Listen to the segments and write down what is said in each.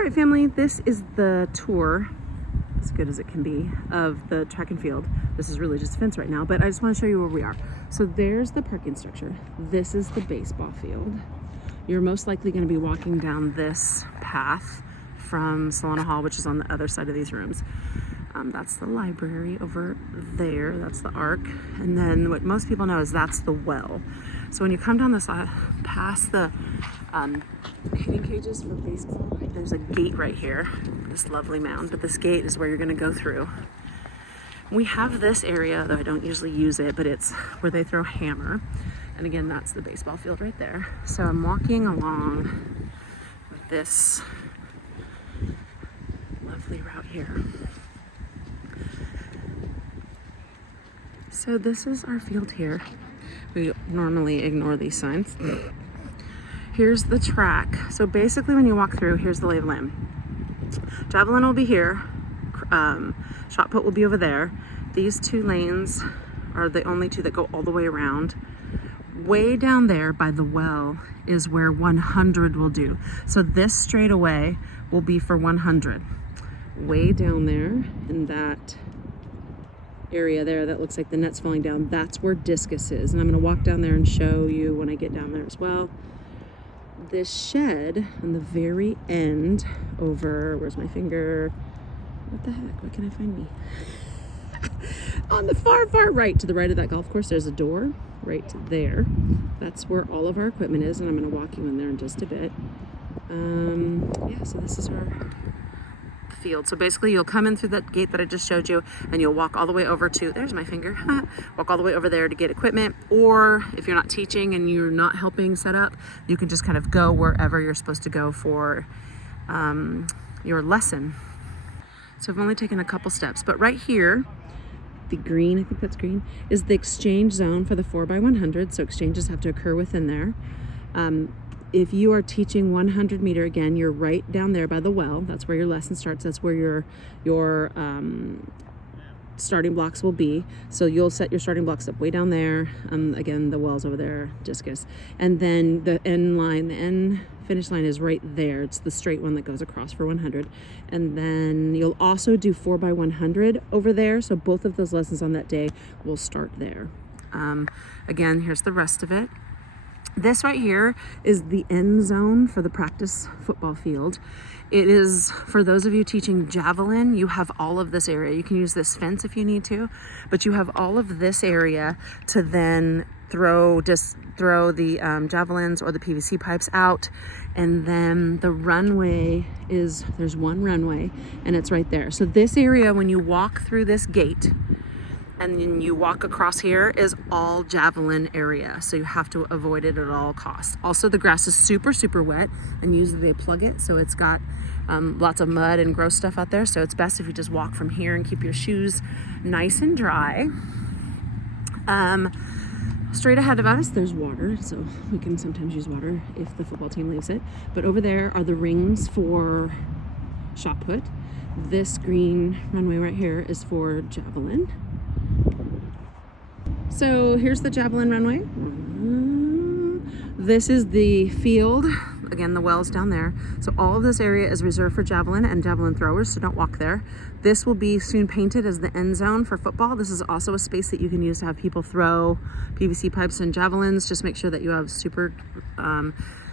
All right, family, this is the tour, as good as it can be, of the track and field. This is really just a fence right now, but I just want to show you where we are. So there's the parking structure. This is the baseball field. You're most likely going to be walking down this path from Solana Hall, which is on the other side of these rooms. That's the library over there. That's the arc. And then what most people know is that's the well. So when you come down this past the hitting cages for baseball, there's a gate right here, this lovely mound, but this gate is where you're gonna go through. We have this area, though I don't usually use it, but it's where they throw hammer. And again, that's the baseball field right there. So I'm walking along this lovely route here. So this is our field here. We normally ignore these signs. Here's the track. So basically when you walk through, here's the lay of the land. Javelin will be here. Shot put will be over there. These two lanes are the only two that go all the way around. Way down there by the well is where 100 will do. So this straightaway will be for 100. Way down there in that area there that looks like the net's falling down, that's where discus is. And I'm going to walk down there and show you when I get down there as well. This shed on the very end over, where's my finger? What the heck? What can I find me? On the far right, to the right of that golf course, there's a door right there. That's where all of our equipment is, and I'm going to walk you in there in just a bit. Yeah, so this is our field. So basically you'll come in through that gate that I just showed you, and you'll walk all the way over to, there's my finger, walk all the way over there to get equipment. Or if you're not teaching and you're not helping set up, you can just kind of go wherever you're supposed to go for your lesson. So I've only taken a couple steps, but right here, the green, I think that's green, is the exchange zone for the 4x100. So exchanges have to occur within there. If you are teaching 100 meter, again, you're right down there by the well. That's where your lesson starts. That's where your starting blocks will be. So you'll set your starting blocks up way down there. Again, the well's over there, discus. And then the end line, the end finish line is right there. It's the straight one that goes across for 100. And then you'll also do 4x100 over there. So both of those lessons on that day will start there. Again, here's the rest of it. This right here is the end zone for the practice football field. It is, for those of you teaching javelin, you have all of this area. You can use this fence if you need to, but you have all of this area to then throw the javelins or the PVC pipes out. And then the runway is, there's one runway and it's right there. So this area, when you walk through this gate, and then you walk across here, is all javelin area. So you have to avoid it at all costs. Also, the grass is super, super wet, and usually they plug it. So it's got lots of mud and gross stuff out there. So it's best if you just walk from here and keep your shoes nice and dry. Straight ahead of us, there's water. So we can sometimes use water if the football team leaves it. But over there are the rings for shot put. This green runway right here is for javelin. So here's the javelin runway. This is the field. Again, the well's down there. So all of this area is reserved for javelin and javelin throwers, so don't walk there. This will be soon painted as the end zone for football. This is also a space that you can use to have people throw PVC pipes and javelins. Just make sure that you have super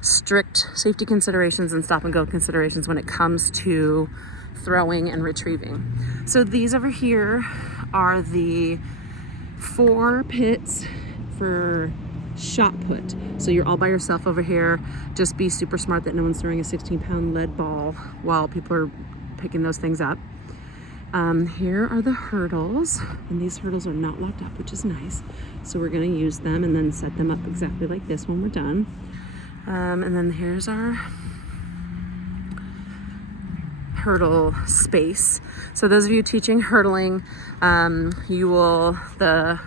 strict safety considerations and stop and go considerations when it comes to throwing and retrieving. So these over here are the 4 pits for shot put. So you're all by yourself over here. Just be super smart that no one's throwing a 16-pound lead ball while people are picking those things up. Here are the hurdles, and these hurdles are not locked up, which is nice. So we're going to use them and then set them up exactly like this when we're done. And then here's our hurdle space. So those of you teaching hurdling, the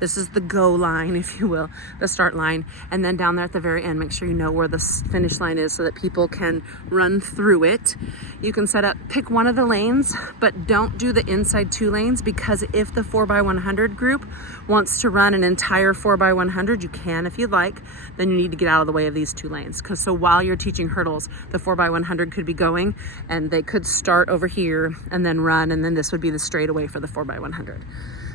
This is the go line, if you will, the start line. And then down there at the very end, make sure you know where the finish line is so that people can run through it. You can pick one of the lanes, but don't do the inside 2 lanes, because if the 4x100 group wants to run an entire 4x100, you can if you'd like, then you need to get out of the way of these 2 lanes. So while you're teaching hurdles, the 4x100 could be going and they could start over here and then run, and then this would be the straightaway for the 4x100.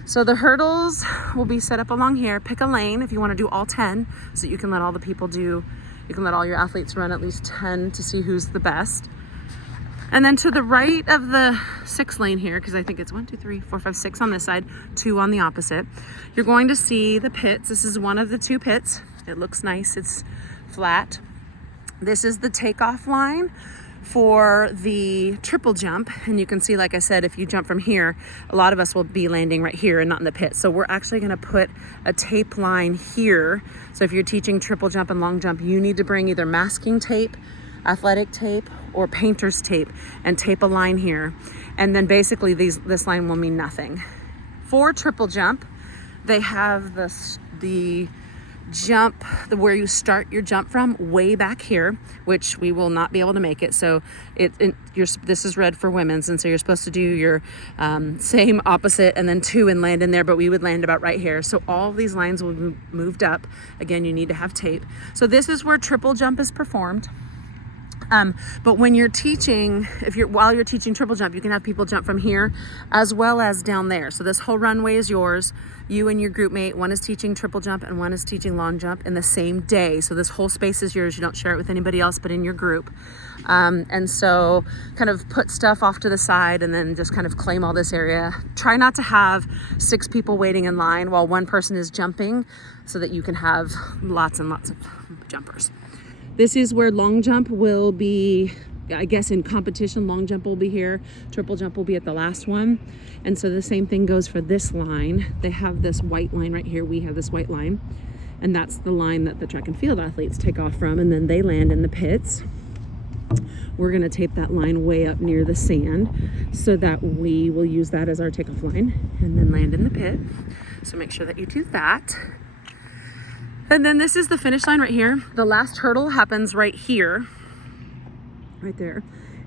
So the hurdles will be set up along here. Pick a lane if you want to do all 10, so you can let all the people you can let all your athletes run at least 10 to see who's the best. And then to the right of the 6 lane here, because I think it's 1, 2, 3, 4, 5, 6 on this side, 2 on the opposite, you're going to see the pits. This is one of the 2 pits. It looks nice, it's flat. This is the takeoff line for the triple jump, and you can see, like I said, if you jump from here, a lot of us will be landing right here and not in the pit. So we're actually going to put a tape line here. So if you're teaching triple jump and long jump, you need to bring either masking tape, athletic tape, or painter's tape and tape a line here. And then basically this line will mean nothing. For triple jump, they have the jump, where you start your jump from, way back here, which we will not be able to make it. So this is red for women's, and so you're supposed to do your same opposite and then 2 and land in there, but we would land about right here. So all of these lines will be moved up. Again, you need to have tape. So this is where triple jump is performed. But when you're teaching, while you're teaching triple jump, you can have people jump from here as well as down there. So this whole runway is yours. You and your group mate, one is teaching triple jump and one is teaching long jump in the same day. So this whole space is yours. You don't share it with anybody else but in your group. And so kind of put stuff off to the side and then just kind of claim all this area. Try not to have 6 people waiting in line while one person is jumping, so that you can have lots and lots of jumpers. This is where long jump will be, I guess in competition, long jump will be here. Triple jump will be at the last one. And so the same thing goes for this line. They have this white line right here. We have this white line. And that's the line that the track and field athletes take off from, and then they land in the pits. We're gonna tape that line way up near the sand so that we will use that as our takeoff line and then land in the pit. So make sure that you do that. And then this is the finish line right here. The last hurdle happens right here, right there.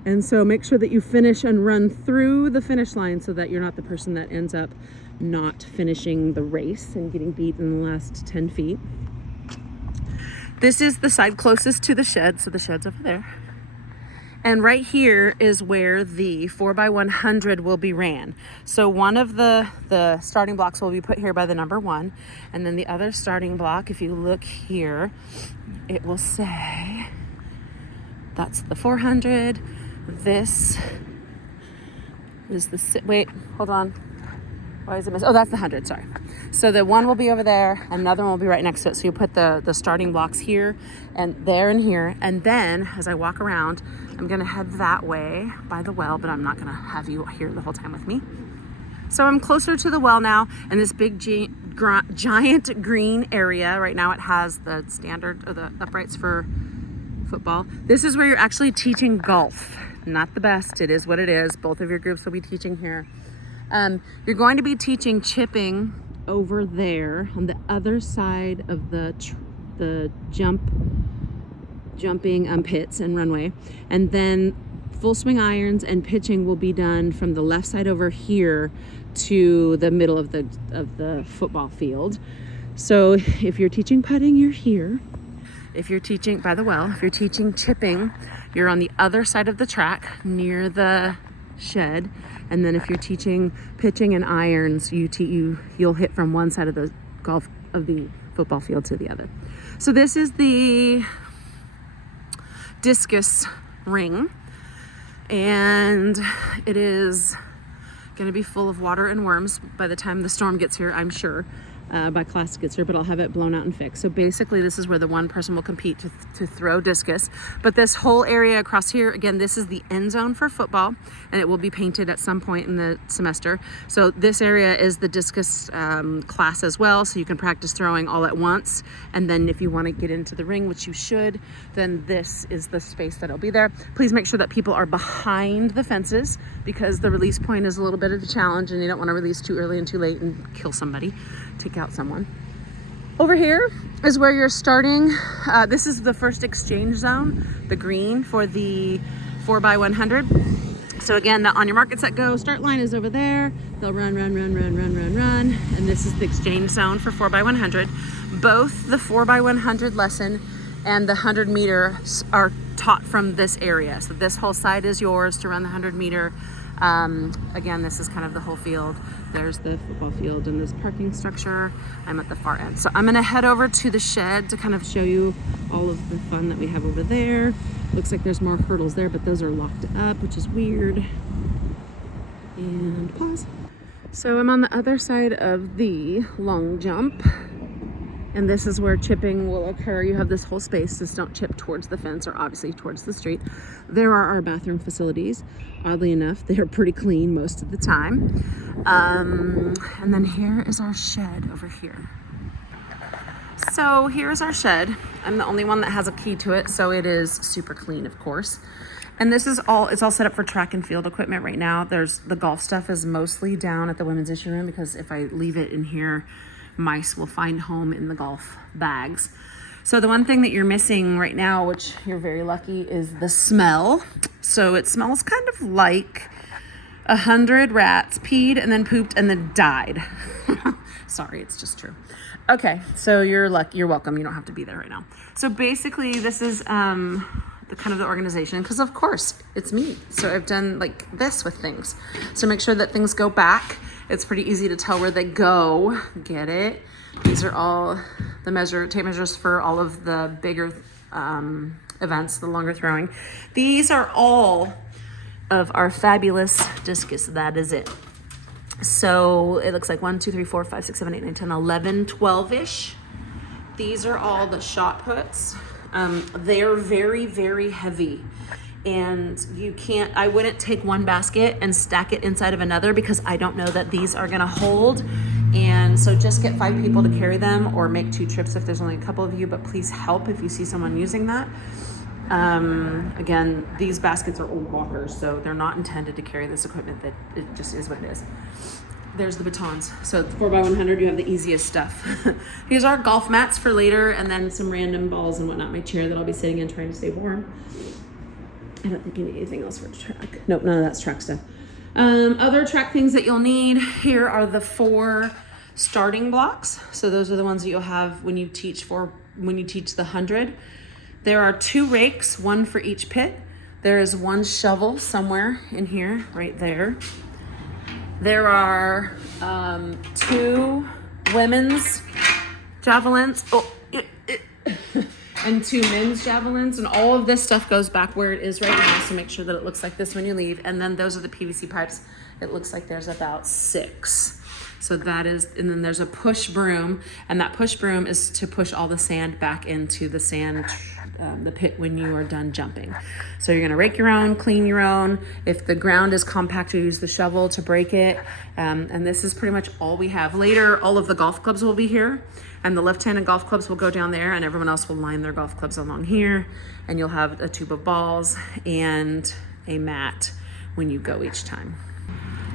And so make sure that you finish and run through the finish line so that you're not the person that ends up not finishing the race and getting beat in the last 10 feet. This is the side closest to the shed, so the shed's over there. And right here is where the 4x100 will be ran. So one of the starting blocks will be put here by the number 1. And then the other starting block, if you look here, it will say, that's the 400. This is the, wait, hold on. Why is it missing? Oh, that's the 100, sorry. So the one will be over there, another one will be right next to it. So you put the starting blocks here and there and here. And then as I walk around, I'm gonna head that way by the well, but I'm not gonna have you here the whole time with me. So I'm closer to the well now, and this big giant green area. Right now it has the standard, or the uprights for football. This is where you're actually teaching golf. Not the best, it is what it is. Both of your groups will be teaching here. You're going to be teaching chipping over there on the other side of the jumping pits and runway, and then full swing irons and pitching will be done from the left side over here to the middle of the football field. So if you're teaching putting, you're here. If you're teaching by the well, if you're teaching chipping, you're on the other side of the track near the shed. And then if you're teaching pitching and irons, you'll hit from one side of the football field to the other. So this is the discus ring, and it is going to be full of water and worms by the time the storm gets here, I'm sure. By class gets here, but I'll have it blown out and fixed. So basically this is where the one person will compete to throw discus. But this whole area across here, again, this is the end zone for football, and it will be painted at some point in the semester. So this area is the discus class as well, so you can practice throwing all at once. And then if you want to get into the ring, which you should, then this is the space that'll be there. Please make sure that people are behind the fences, because the release point is a little bit of a challenge, and you don't want to release too early and too late and kill somebody. take out someone. Over here is where you're starting. This is the first exchange zone, the green for the 4x100. So again, on your market, set, go, start line is over there. They'll run. And this is the exchange zone for 4x100. Both the 4x100 lesson and the 100 meter are taught from this area. So this whole side is yours to run the 100 meter. Again, this is kind of the whole field. There's the football field and this parking structure. I'm at the far end. So I'm gonna head over to the shed to kind of show you all of the fun that we have over there. Looks like there's more hurdles there, but those are locked up, which is weird. And pause. So I'm on the other side of the long jump. And this is where chipping will occur. You have this whole space. Just don't chip towards the fence or obviously towards the street. There are our bathroom facilities. Oddly enough, they are pretty clean most of the time. And then here is our shed over here. So here's our shed. I'm the only one that has a key to it, so it is super clean, of course. And this is all, it's all set up for track and field equipment right now. The golf stuff is mostly down at the women's issue room because if I leave it in here, mice will find home in the golf bags. So the one thing that you're missing right now, which you're very lucky, is the smell. So it smells kind of like 100 rats peed and then pooped and then died. Sorry, it's just true. Okay, so you're welcome. You don't have to be there right now. So basically this is the kind of the organization, because of course it's me. So I've done like this with things. So make sure that things go back. It's pretty easy to tell where they go. Get it? These are all the tape measures for all of the bigger events, the longer throwing. These are all of our fabulous discus. That is it. So it looks like 1, 2, 3, 4, 5, 6, 7, 8, 9, 10, 11, 12-ish. These are all the shot puts. They're very, very heavy. And I wouldn't take one basket and stack it inside of another because I don't know that these are gonna hold. And so just get 5 people to carry them or make 2 trips if there's only a couple of you, but please help if you see someone using that. Again, these baskets are old walkers, so they're not intended to carry this equipment. That it just is what it is. There's the batons. So 4x100, you have the easiest stuff. Here's our golf mats for later, and then some random balls and whatnot. My chair that I'll be sitting in trying to stay warm. I don't think you need anything else for track. Nope, none of that's track stuff. Other track things that you'll need, here are the 4 starting blocks. So those are the ones that you'll have when you teach the 100. There are 2 rakes, 1 for each pit. There is 1 shovel somewhere in here, right there. There are 2 women's javelins. And 2 men's javelins, and all of this stuff goes back where it is right now, so make sure that it looks like this when you leave. And then those are the PVC pipes. It looks like there's about 6. So that is, and then there's a push broom, and that push broom is to push all the sand back into the the pit when you are done jumping. So you're gonna rake your own, clean your own. If the ground is compact, you use the shovel to break it. And this is pretty much all we have. Later, all of the golf clubs will be here, and the left-handed golf clubs will go down there, and everyone else will line their golf clubs along here, and you'll have a tube of balls and a mat when you go each time.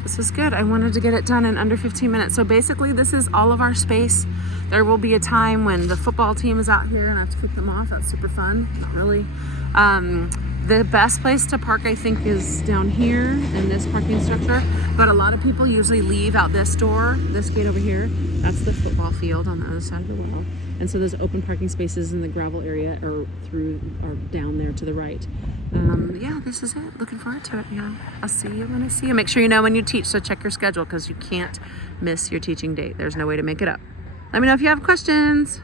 This was good. I wanted to get it done in under 15 minutes. So basically this is all of our space. There will be a time when the football team is out here and I have to kick them off. That's super fun. Not really. The best place to park, I think, is down here in this parking structure. But a lot of people usually leave out this door, this gate over here. That's the football field on the other side of the wall. And so there's open parking spaces in the gravel area or down there to the right. Yeah, this is it. Looking forward to it. Yeah, I'll see you when I see you. Make sure you know when you teach, so check your schedule because you can't miss your teaching date. There's no way to make it up. Let me know if you have questions.